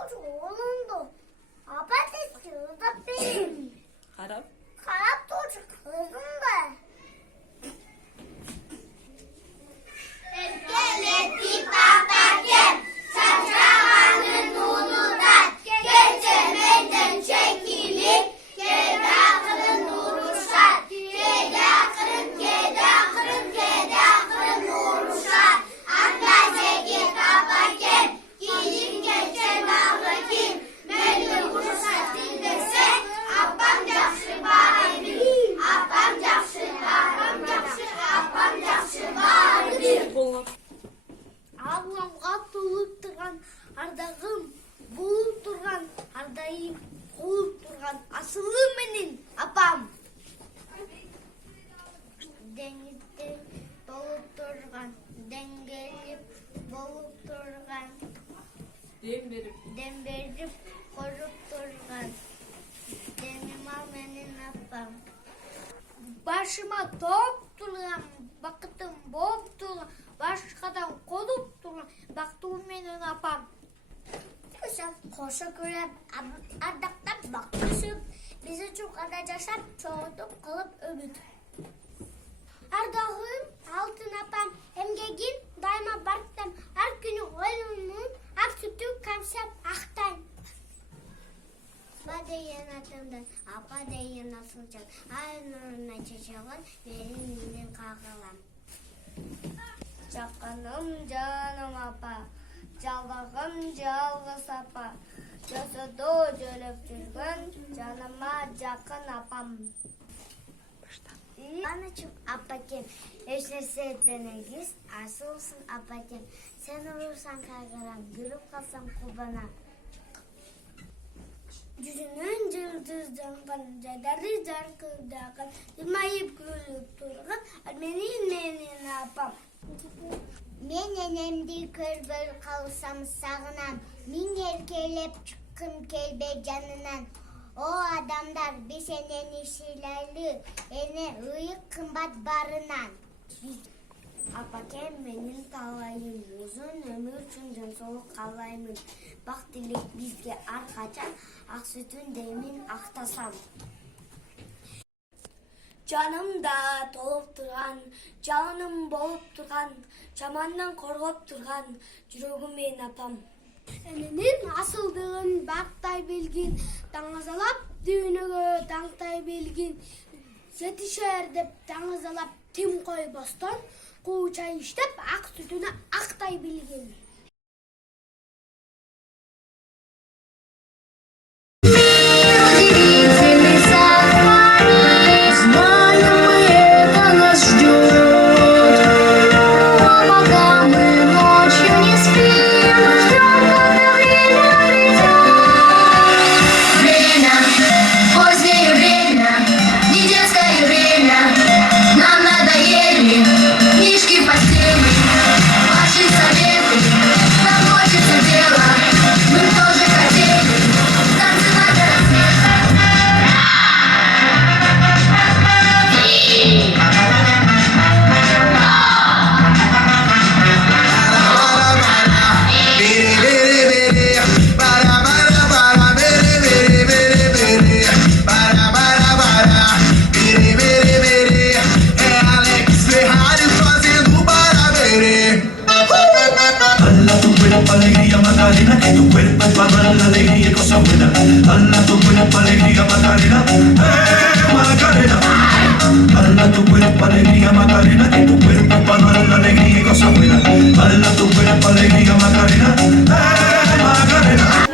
çocuk oğlundu. Abatesi da benim. Harap. Karap çocuk kızım da. Geldi babakem, saçağının unudan, geçemeden çekilir, kedi akırın uğruşar, kedi akırın, kedi akırın, kedi akırın uğruşar. Anlaseki babakem, giyip geçen ağrıkim, melli uğruşar dildese, abam yakşı bağırır, abam yakşı, abam yakşı, abam yakşı bağırır. Ablam katılıp durgan, ardağım bulup durgan, ardayım bulup durgan, asılı menin apam. Denizde dolup durgan, dengelip bolup durgan, dem verip korup durgan, denima menin apam. Başıma top durgan, bakıtım boğup durgan, başkadan kolup durgan, baktım menin apam. Kuşak koşa göre ardaktan bakmışım, bizi çok arayacaklar, çoğulduk kalıp ömüt. Ardağım altın apam, hem gegin daima barktan, her günü oğlumun, hep sütü kamsap aktayım. Apa deyin atımdan, apa deyin asılcan, ay nuruna çeçeğin, benim kağılan. Çakınım canım apa, çalağım çalgı apa, yasada jölöp жүргөн, canıma jakın apam. Anacığım apakem, eşlerse denegiz, asılsın apakem, sen olursan kaygıram, gülüp kalsam kubana. Yüzünün yıldızdan pancaları zarkıldakan, yılmayıp gülüp durgan, menin apam. Men enemdi körböl kalsam sağınan, min erkelep çıkkın kelbe canınan. O adamlar bir senen işilerli, ene ıyık kımbat barınan. Apakem benim talayım, uzun ömür için can soğuk kalayım. Bak dilek bizge arkacan, ak sütün demin aktasam. Canım da dolup durgan, canım bolup durgan, çamandan korkup durgan, жүрөгүм мен апам. Эненин асылдыгын бактай билгин, таңызалап дүйнөгө таңтай билгин, жетишер деп таңызалап тим койбостон, куу чай иштеп ак сүтүнө актай билгин. Alegría Macarena, que tu cuerpo es para dar la alegría y cosas buenas. Hala tu cuerpo, alegría Macarena, Macarena. Hala tu cuerpo, alegría Macarena, que tu cuerpo es para dar la alegría y cosas buenas. Hala tu cuerpo, alegría Macarena, Macarena.